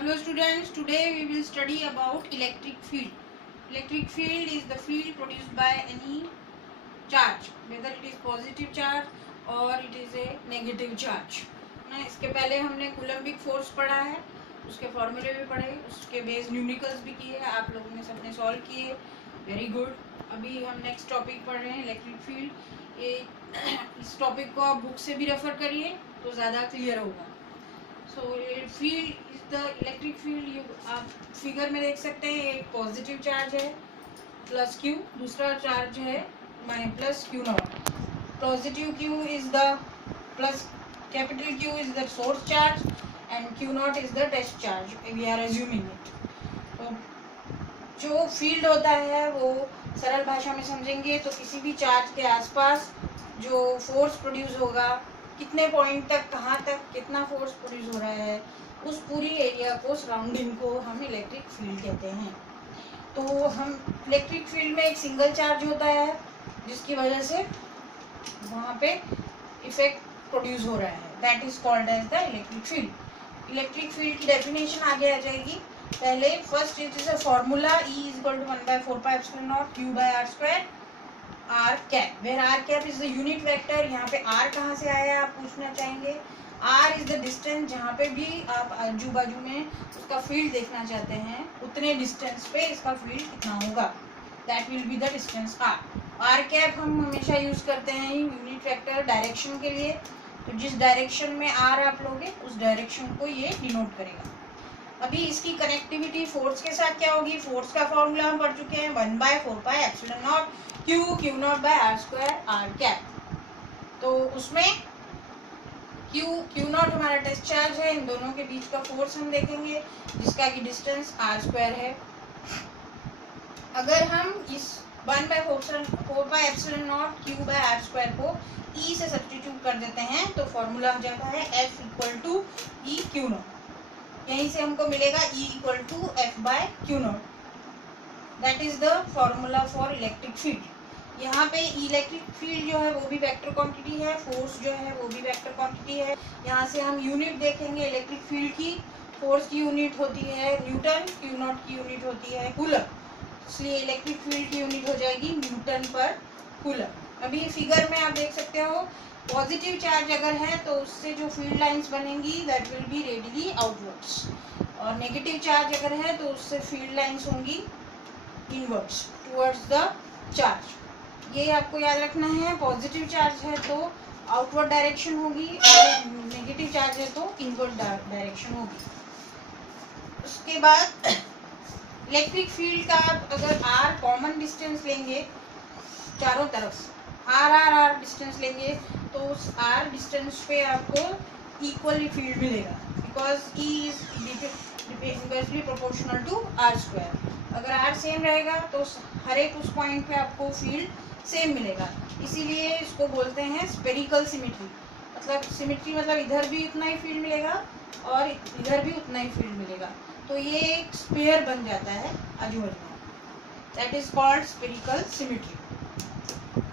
Hello students, today we will study about electric field. Electric field is the field produced by any charge, whether it is positive charge or it is a negative charge. ना इसके पहले हमने Coulombic force पढ़ा है, उसके फॉर्मूले भी पढ़े, उसके बेस न्यूमेरिकल्स भी किए, आप लोगों ने सबने सॉल्व किए, वेरी गुड। अभी हम नेक्स्ट टॉपिक पढ़ रहे हैं इलेक्ट्रिक फील्ड। ये इस टॉपिक को आप बुक से भी रेफर करिए तो ज़्यादा क्लियर होगा। So field is the electric field, आप फिगर में देख सकते हैं, एक पॉजिटिव चार्ज है प्लस क्यू, दूसरा चार्ज है plus Q naught. Positive Q is the plus capital Q is the source charge and Q naught is the test charge, we are assuming it. तो जो फील्ड होता है वो सरल भाषा में समझेंगे तो किसी भी चार्ज के आसपास जो फोर्स प्रोड्यूस होगा, कितने पॉइंट तक, कहाँ तक कितना फोर्स प्रोड्यूस हो रहा है, उस पूरी एरिया को, सराउंडिंग को हम इलेक्ट्रिक फील्ड कहते हैं। तो हम इलेक्ट्रिक फील्ड में एक सिंगल चार्ज होता है जिसकी वजह से वहाँ पे इफेक्ट प्रोड्यूस हो रहा है, that is called as the electric field. Electric field की डेफिनेशन आगे आ जाएगी। पहले first it is a formula, E is equal to 1/4πε0 Q/r², R cap, where R cap is the unit vector. यहाँ पे आर कहाँ से आया आप पूछना चाहेंगे। आर इज द डिस्टेंस, जहाँ पे भी आप आजू बाजू में उसका फील्ड देखना चाहते हैं उतने डिस्टेंस पे इसका फील्ड कितना होगा, that will be the distance R. R cap हम हमेशा यूज करते हैं यूनिट वेक्टर डायरेक्शन के लिए, तो जिस डायरेक्शन में आर आप लोगे उस डायरेक्शन को ये डिनोट करेगा। अभी इसकी कनेक्टिविटी फोर्स के साथ क्या होगी, फोर्स का फॉर्मूला हम पढ़ चुके हैं, 1/4πε0 Q0/r² आर कैप। तो उसमें Q0 हमारा टेस्ट चार्ज है, इन दोनों के बीच का फोर्स हम देखेंगे जिसका की डिस्टेंस r² है। अगर हम इस 1/4πε0 Q/r² को E से सब्स्टिट्यूट कर देते हैं तो फॉर्मूला हो जाता है F = EQ0। यहीं से हमको मिलेगा E = F/Q0, that is the formula for electric field. यहाँ पे इलेक्ट्रिक फील्ड जो है वो भी वेक्टर क्वांटिटी है, फोर्स जो है वो भी वेक्टर क्वांटिटी है। यहाँ से हम यूनिट देखेंगे इलेक्ट्रिक फील्ड की, फोर्स की यूनिट होती है न्यूटन, क्यू नॉट की यूनिट होती है कूलम, इसलिए इलेक्ट्रिक फील्ड की यूनिट हो जाएगी न्यूटन पर कूलम। अभी फिगर में आप देख सकते हो, पॉजिटिव चार्ज अगर है तो उससे जो फील्ड लाइंस बनेंगी that will B radially outwards, और नेगेटिव चार्ज अगर है तो उससे फील्ड लाइंस होंगी इनवर्ड्स टुवर्ड्स द चार्ज। ये आपको याद रखना है, पॉजिटिव चार्ज है तो आउटवर्ड डायरेक्शन होगी और नेगेटिव चार्ज है तो इनवर्ड डायरेक्शन होगी। उसके बाद इलेक्ट्रिक फील्ड का अगर आर कॉमन डिस्टेंस लेंगे चारों तरफ, आर डिस्टेंस लेंगे तो उस आर डिस्टेंस पे आपको इक्वली फील्ड मिलेगा, because E is inversely proportional to r²। अगर r सेम रहेगा तो हर एक उस पॉइंट पे आपको फील्ड सेम मिलेगा, इसीलिए इसको बोलते हैं स्पेरिकल सिमेट्री। मतलब सिमेट्री मतलब इधर भी उतना ही फील्ड मिलेगा और इधर भी उतना ही फील्ड मिलेगा, तो ये एक स्फीयर बन जाता है आजू बाजू में, that is called spherical symmetry.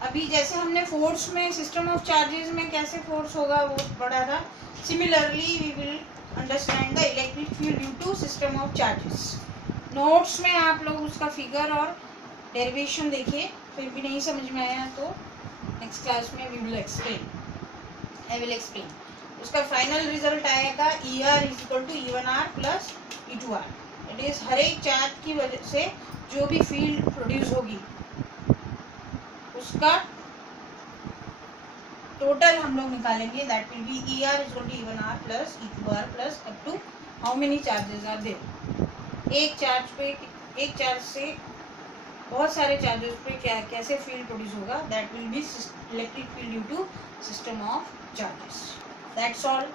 अभी जैसे हमने फोर्स में, सिस्टम ऑफ चार्जेस में कैसे फोर्स होगा वो पढ़ा था, similarly we will understand the electric field due to system of charges. Notes में आप लोग उसका फिगर और डेरिवेशन देखिए, फिर भी नहीं समझ में आया तो नेक्स्ट क्लास में we will explain, I will explain. उसका फाइनल रिजल्ट आएगा ER = E1R + E2R। It is हर एक चार्ज की वजह से जो भी फील्ड प्रोड्यूस होगी उसका टोटल हम लोग निकालेंगे, that will be ER = E1R + E2R + up to how many charges are there. एक चार्ज से बहुत सारे चार्जेस पे क्या कैसे फील्ड प्रोड्यूस होगा, that will be electric field due to system of charges. That's all.